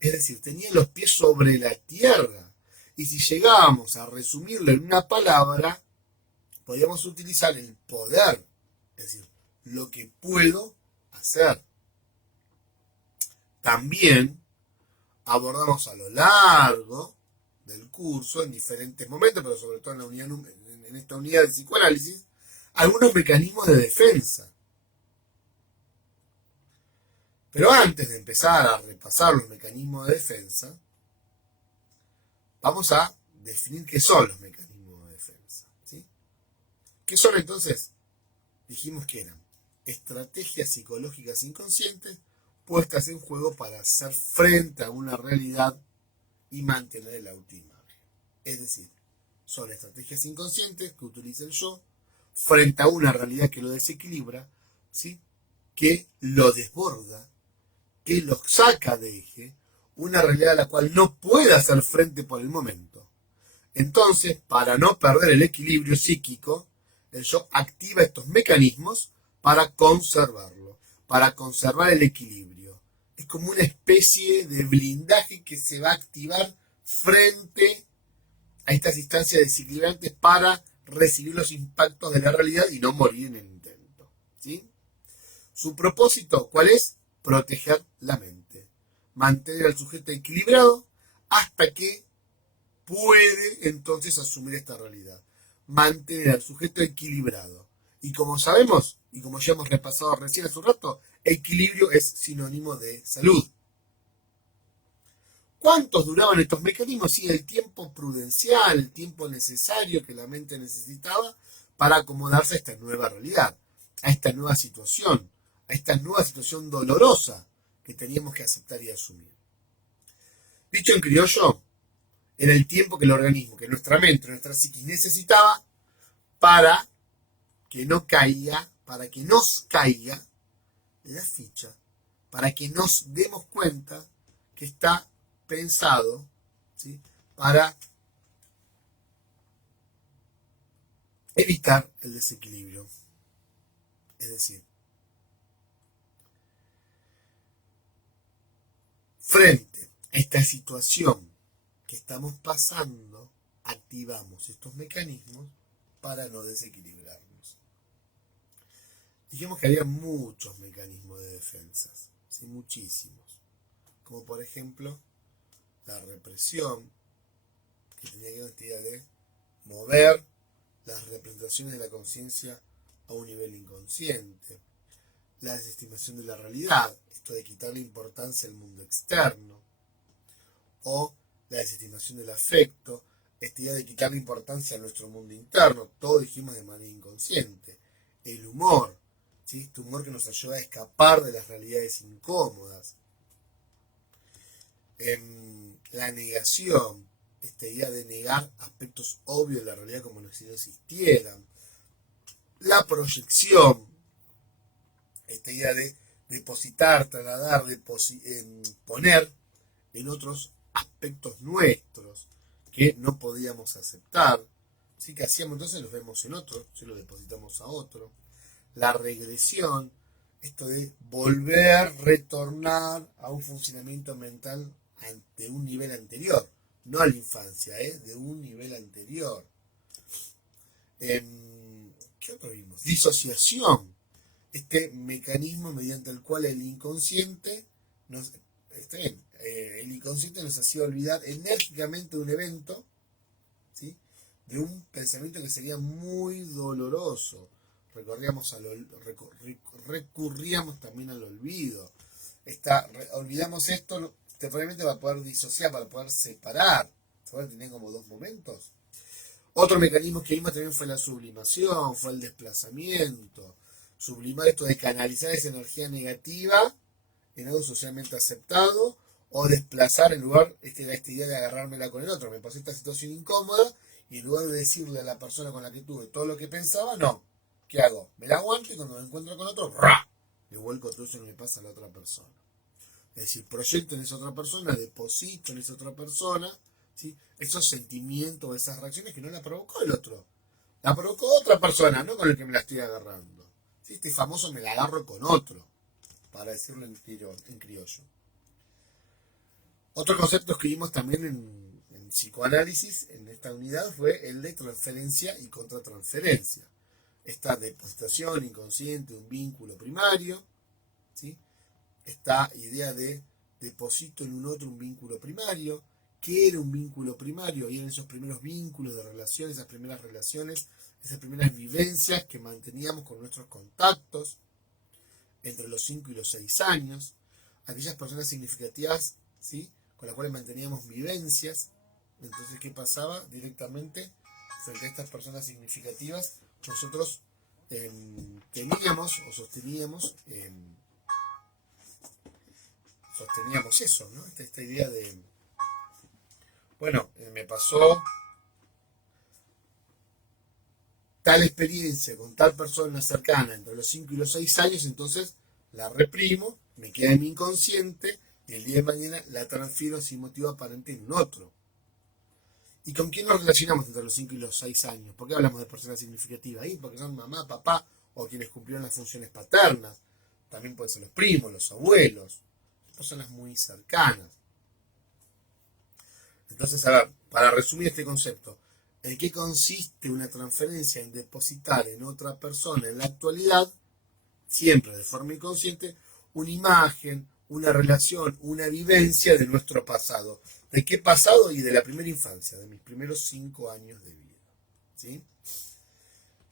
Es decir, tenía los pies sobre la tierra. Y si llegábamos a resumirlo en una palabra, podríamos utilizar el poder. Es decir, lo que puedo hacer. También abordamos a lo largo del curso, en diferentes momentos, pero sobre todo en esta unidad de psicoanálisis, algunos mecanismos de defensa. Pero antes de empezar a repasar los mecanismos de defensa, vamos a definir qué son los mecanismos de defensa. ¿Sí? ¿Qué son entonces? Dijimos que eran estrategias psicológicas inconscientes puestas en juego para hacer frente a una realidad y mantener el autoimagen. Es decir, son estrategias inconscientes que utiliza el yo frente a una realidad que lo desequilibra, ¿sí? Que lo desborda, que lo saca de eje, una realidad a la cual no puede hacer frente por el momento. Entonces, para no perder el equilibrio psíquico, el yo activa estos mecanismos para conservarlo, para conservar el equilibrio. Es como una especie de blindaje que se va a activar frente a estas instancias desequilibrantes para recibir los impactos de la realidad y no morir en el intento. ¿Sí? Su propósito, ¿cuál es? Proteger la mente, mantener al sujeto equilibrado hasta que puede entonces asumir esta realidad, mantener al sujeto equilibrado. Y como sabemos, y como ya hemos repasado recién hace un rato, equilibrio es sinónimo de salud. ¿Cuántos duraban estos mecanismos? Sí, el tiempo prudencial, el tiempo necesario que la mente necesitaba para acomodarse a esta nueva realidad, a esta nueva situación, a esta nueva situación dolorosa que teníamos que aceptar y asumir. Dicho en criollo, era el tiempo que el organismo, que nuestra mente, nuestra psiquis necesitaba para que no caiga, para que nos caiga la ficha, para que nos demos cuenta que está pensado, ¿sí?, para evitar el desequilibrio. Es decir, frente a esta situación que estamos pasando, activamos estos mecanismos para no desequilibrarnos. Dijimos que había muchos mecanismos de defensa, ¿sí? Muchísimos. Como por ejemplo, la represión, que tenía que ver con la idea de mover las representaciones de la conciencia a un nivel inconsciente. La desestimación de la realidad, esto de quitarle importancia al mundo externo. O la desestimación del afecto, esta idea de quitarle importancia a nuestro mundo interno. Todo dijimos de manera inconsciente. El humor, ¿sí?, este humor que nos ayuda a escapar de las realidades incómodas. La negación, esta idea de negar aspectos obvios de la realidad como si no existieran. La proyección, esta idea de depositar, trasladar, poner en otros aspectos nuestros que no podíamos aceptar. ¿Sí? Que hacíamos entonces los vemos en otro, si los depositamos a otro. La regresión, esto de volver, retornar a un funcionamiento mental de un nivel anterior, no a la infancia, de un nivel anterior. ¿Qué otro vimos? Disociación, este mecanismo mediante el cual el inconsciente nos hacía olvidar enérgicamente un evento, ¿sí?, de un pensamiento que sería muy doloroso. Recurríamos también al olvido. Olvidamos esto temporalmente para poder disociar, para poder separar. Tenían como dos momentos. Otro mecanismo que vimos también fue la sublimación, fue el desplazamiento. Sublimar esto de canalizar esa energía negativa en algo socialmente aceptado, o desplazar en lugar esta idea de agarrármela con el otro. Me pasé esta situación incómoda y en lugar de decirle a la persona con la que tuve todo lo que pensaba, no. ¿Qué hago? Me la aguanto y cuando me encuentro con otro, ¡ra!, le vuelco todo eso que me pasa a la otra persona. Es decir, proyecto en esa otra persona, deposito en esa otra persona, ¿sí? Esos sentimientos, esas reacciones que no la provocó el otro. La provocó otra persona, no con el que me la estoy agarrando. ¿Sí? Este famoso me la agarro con otro, para decirlo en criollo. Otro concepto que vimos también en psicoanálisis en esta unidad fue el de transferencia y contratransferencia. Esta depositación inconsciente de un vínculo primario, ¿sí? Esta idea de deposito en un otro un vínculo primario. ¿Qué era un vínculo primario? Y eran esos primeros vínculos de relaciones, esas primeras relaciones, esas primeras vivencias que manteníamos con nuestros contactos entre los 5 y los 6 años. Aquellas personas significativas, ¿sí?, con las cuales manteníamos vivencias. Entonces, ¿qué pasaba? Directamente, frente a estas personas significativas, nosotros teníamos o sosteníamos eso, ¿no? Esta idea de, bueno, me pasó tal experiencia con tal persona cercana entre los 5 y los 6 años, entonces la reprimo, me queda en mi inconsciente y el día de mañana la transfiero sin motivo aparente en un otro. ¿Y con quién nos relacionamos entre los 5 y los 6 años? ¿Por qué hablamos de personas significativas ahí? Porque son mamá, papá o quienes cumplieron las funciones paternas. También pueden ser los primos, los abuelos, personas muy cercanas. Entonces, a ver, para resumir este concepto, ¿en qué consiste una transferencia en depositar en otra persona en la actualidad, siempre de forma inconsciente, una imagen, una relación, una vivencia de nuestro pasado? ¿De qué pasado? Y de la primera infancia, de mis primeros 5 años de vida, ¿sí?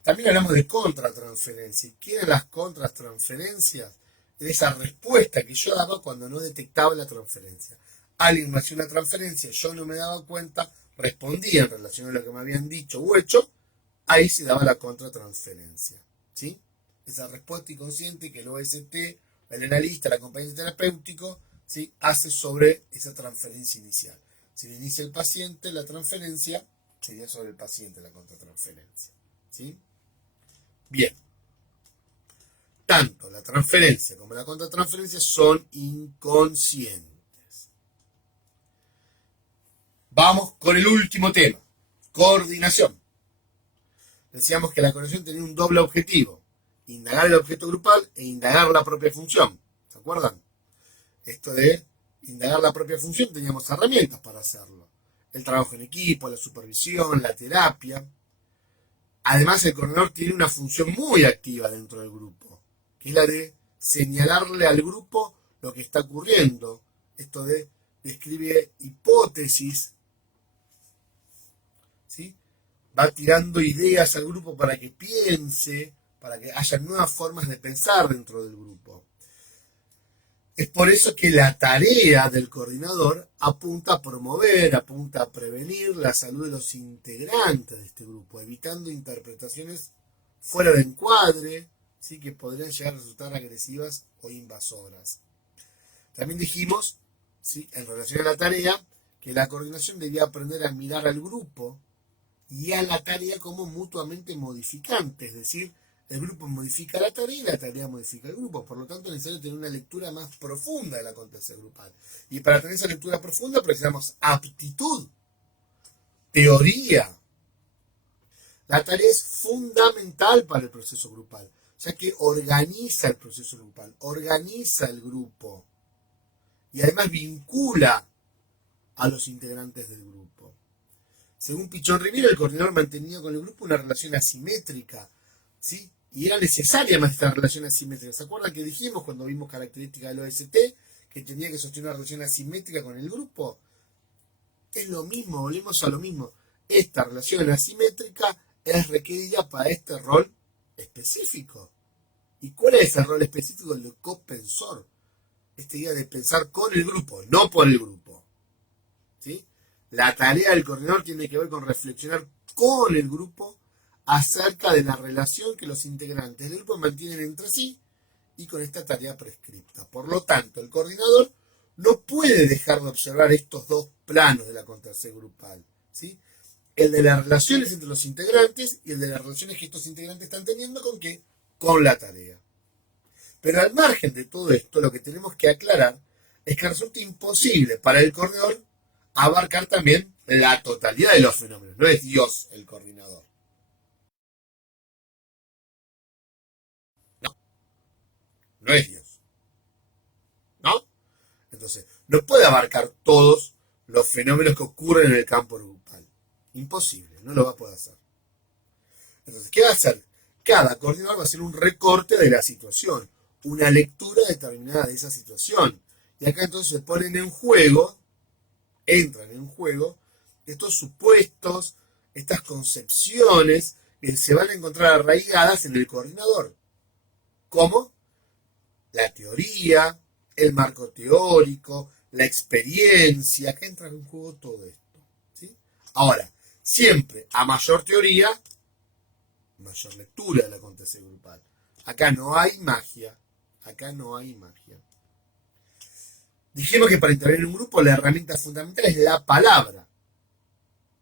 También hablamos de contratransferencia. ¿Qué eran las contratransferencias? De esa respuesta que yo daba cuando no detectaba la transferencia. Alguien me hacía una transferencia, yo no me daba cuenta, respondía en relación a lo que me habían dicho o hecho, ahí se daba la contratransferencia, ¿sí? Esa respuesta inconsciente que el OST, el analista, el acompañante terapéutico, ¿sí?, hace sobre esa transferencia inicial. Si lo inicia el paciente, la transferencia sería sobre el paciente la contratransferencia, ¿sí? Bien. Tanto la transferencia como la contratransferencia son inconscientes. Vamos con el último tema, coordinación. Decíamos que la coordinación tenía un doble objetivo: indagar el objeto grupal e indagar la propia función. ¿Se acuerdan? Esto de indagar la propia función, teníamos herramientas para hacerlo. El trabajo en equipo, la supervisión, la terapia. Además, el coordinador tiene una función muy activa dentro del grupo, que es la de señalarle al grupo lo que está ocurriendo. Esto de describe hipótesis, ¿sí? Va tirando ideas al grupo para que piense, para que haya nuevas formas de pensar dentro del grupo. Es por eso que la tarea del coordinador apunta a promover, apunta a prevenir la salud de los integrantes de este grupo, evitando interpretaciones fuera de encuadre, ¿sí?, que podrían llegar a resultar agresivas o invasoras. También dijimos, ¿sí?, en relación a la tarea, que la coordinación debía aprender a mirar al grupo y a la tarea como mutuamente modificantes, es decir, el grupo modifica la tarea y la tarea modifica el grupo. Por lo tanto, es necesario tener una lectura más profunda del acontecer grupal. Y para tener esa lectura profunda precisamos aptitud, teoría. La tarea es fundamental para el proceso grupal, ya que organiza el proceso grupal, organiza el grupo y además vincula a los integrantes del grupo. Según Pichón Rivera, el coordinador mantenía con el grupo una relación asimétrica, ¿sí? Y era necesaria más esta relación asimétrica. ¿Se acuerdan que dijimos cuando vimos características del OST que tenía que sostener una relación asimétrica con el grupo? Es lo mismo, volvemos a lo mismo. Esta relación asimétrica es requerida para este rol específico. ¿Y cuál es ese rol específico? El de copensor. Esta idea de pensar con el grupo, no por el grupo, ¿sí? La tarea del coordinador tiene que ver con reflexionar con el grupo acerca de la relación que los integrantes del grupo mantienen entre sí y con esta tarea prescripta. Por lo tanto, el coordinador no puede dejar de observar estos dos planos del acontecer grupal, ¿sí? El de las relaciones entre los integrantes y el de las relaciones que estos integrantes están teniendo ¿con qué? Con la tarea. Pero al margen de todo esto, lo que tenemos que aclarar es que resulta imposible para el coordinador abarcar también la totalidad de los fenómenos. No es Dios el coordinador. No, no es Dios. ¿No? Entonces, no puede abarcar todos los fenómenos que ocurren en el campo grupal. Imposible, no lo va a poder hacer. Entonces, ¿qué va a hacer? Cada coordinador va a hacer un recorte de la situación, una lectura determinada de esa situación. Y acá entonces se ponen en juego, entran en juego, estos supuestos, estas concepciones que se van a encontrar arraigadas en el coordinador. ¿Cómo? La teoría, el marco teórico, la experiencia, que entra en juego todo esto. ¿Sí? Ahora, siempre a mayor teoría, mayor lectura del acontecer grupal. Acá no hay magia. Acá no hay magia. Dijimos que para intervenir en un grupo la herramienta fundamental es la palabra.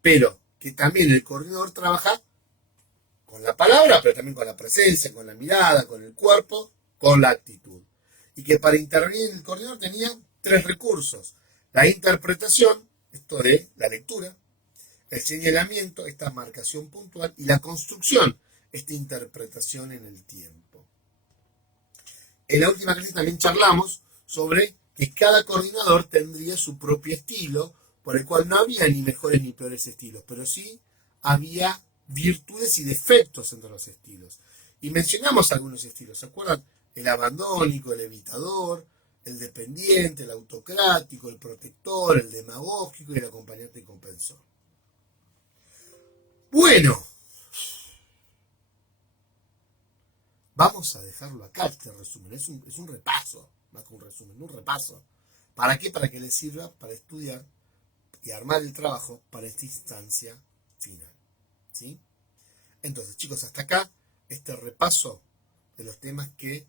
Pero que también el coordinador trabaja con la palabra, pero también con la presencia, con la mirada, con el cuerpo, con la actitud. Y que para intervenir el coordinador tenía 3 recursos. La interpretación, esto de la lectura, el señalamiento, esta marcación puntual, y la construcción, esta interpretación en el tiempo. En la última clase también charlamos sobre que cada coordinador tendría su propio estilo, por el cual no había ni mejores ni peores estilos, pero sí había virtudes y defectos entre los estilos. Y mencionamos algunos estilos, ¿se acuerdan? El abandónico, el evitador, el dependiente, el autocrático, el protector, el demagógico y el acompañante y compensor. Bueno, vamos a dejarlo acá, este resumen. Es un repaso, más que un resumen, un repaso. ¿Para qué? Para que les sirva para estudiar y armar el trabajo para esta instancia final. ¿Sí? Entonces, chicos, hasta acá este repaso de los temas que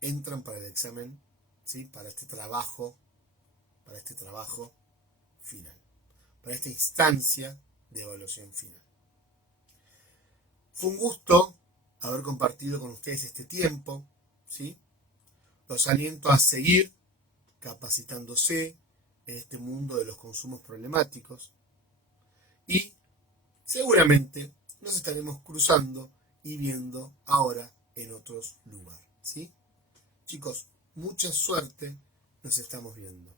entran para el examen, ¿sí? Para este trabajo final, para esta instancia de evaluación final. Fue un gusto haber compartido con ustedes este tiempo, ¿sí? Los aliento a seguir capacitándose en este mundo de los consumos problemáticos y seguramente nos estaremos cruzando y viendo ahora en otros lugares, ¿sí? Chicos, mucha suerte, nos estamos viendo.